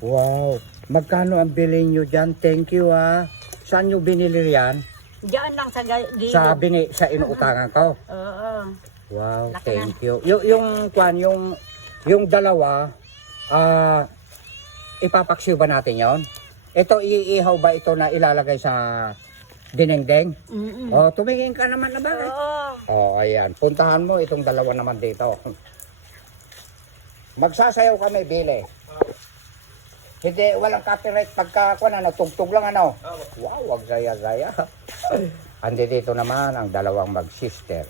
Wow. Magkano ang bilhin nyo dyan? Thank you Saan nyo binili yan? Diyan lang sa gilid. Sa inuutangan ko. Oo. Wow, Laki thank you. Yung dalawa, ipapaksiw ba natin yon? Ito, iihaw ba ito na ilalagay sa dinengdeng? Oh, tumingin ka naman na ba? Oh, ayan. Puntahan mo itong dalawa naman dito. Magsasayaw kami, Bile. Hindi, walang copyright pagka, tugtog lang Wow, wag gaya-gaya. Andi dito naman ang dalawang mag-sister.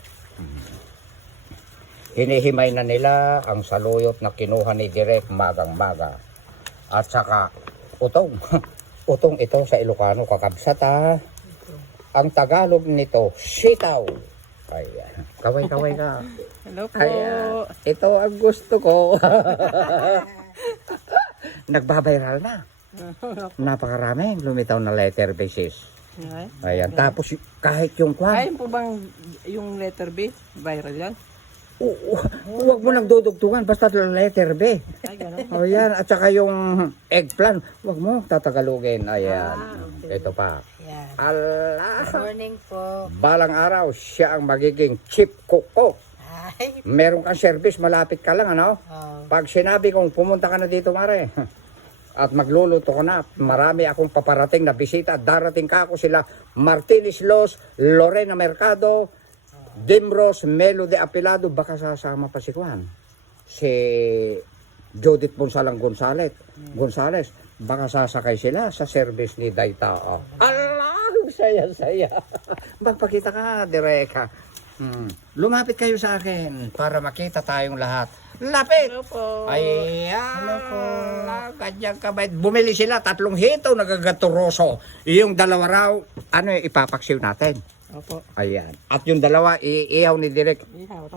Hinihimay na nila ang saluyot na kinuha ni Direk magang-maga. At saka, utong. Utong ito sa Ilocano, kakabsat Ang Tagalog nito, sitaw. Ayan. Kaway-kaway ka. Hello po. Ayan. Ito ang gusto ko. Nagbabiral na. Napakarami. Lumitaw na letter basis. Ayan. Tapos kahit yung Ayun po bang yung letter B? Viral yan? Huwag mo nang dudugtungan. Basta letter B. Ay, gano'n. Ayan. At saka yung eggplant. Huwag mo tatagalugin. Ayan. Ito pa. Yan. Allah. Good morning po. Balang araw, siya ang magiging chief cook ko. Ay. Meron kang service, malapit ka lang, Pag sinabi kong pumunta ka na dito, Mare, at magluluto ko na, marami akong paparating na bisita, darating ka ako sila, Martinez Los, Lorena Mercado, Dimros, Melo de Apilado, baka sasama pa si Juan. Si Judith Bonsalang Gonzales, baka sasakay sila sa service ni Daita. Allah, saya-saya. Magpakita ka, Direka. Lumapit kayo sa akin para makita tayong lahat. Lapit! Hello po. Ayan. Hello po. Kanyang kabait. Bumili sila, 3 hito nagagaturoso. Yung dalawa raw, ipapaksiw natin. Opo. Ayan. At yung dalawa, iihaw ni Direk.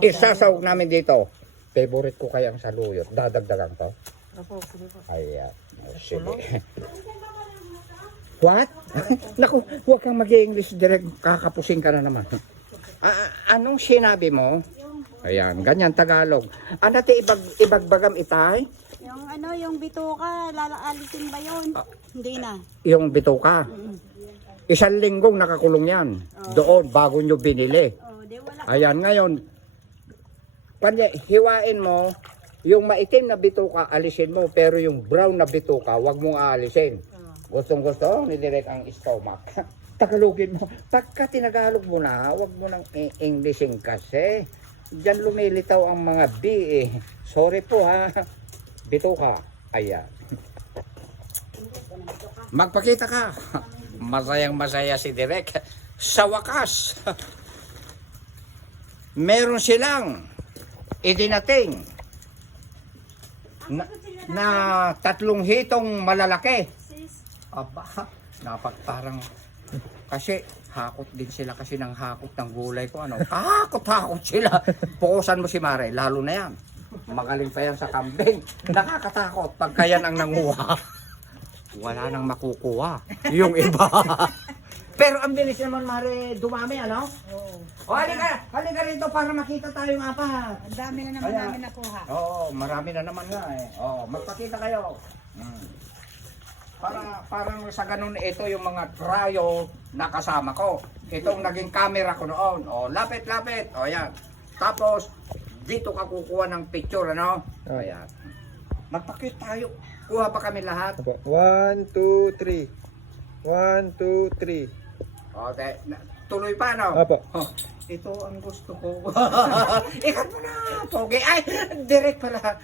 Isasawag namin dito. Favorite ko kaya ang saluyot. Dadagdagan to. Opo, sige po. Ayan. Sige. What? Naku, huwag kang mag-i-English Direk. Kakapusing ka na naman. Anong sinabi mo? Ayan, ganyan Tagalog. Anate ibagbagam itay? Yung bituka, lalaalisin ba yun? Hindi na. Yung bituka. 1 linggong nakakulong yan. Doon, bago nyo binili. Di wala. Ayan, ngayon, hiwain mo, yung maitim na bituka, alisin mo. Pero yung brown na bituka, wag mong aalisin. Gustong-gusto, nidirect ang stomach. Tagalogin mo. Pagka tinagalog mo na, wag mo nang Englishin kasi. Diyan lumilitaw ang mga B Sorry po Bituka. Ayan. Magpakita ka. Masayang masaya si Direk. Sa wakas, meron silang idinating na 3 hitong malalaki. Aba, parang kasi hakot din sila kasi ng hakot ng gulay ko. Hakot sila. Pukusan mo si Mare, lalo na yan. Magaling pa yan sa kambing. Nakakatakot pagka yan ang nanguha. Wala nang makukuha. Yung iba. Pero ang bilis naman, Mare, dumami, O, halika rito para makita tayong apat. Ang dami na naman namin nakuha. Oo, marami na naman nga magpakita kayo. Parang sa ganun, ito yung mga trial na kasama ko. Itong naging camera ko noon. Lapit. Yan. Tapos, dito ka kukuha ng picture, Ayan. Magpakita tayo. Kuha pa kami lahat. 1, 2, 3. 1, 2, 3. Okay. Tuloy pa, Apo. Ito ang gusto ko. Ikat mo na. Pogi. Ay, direct pala.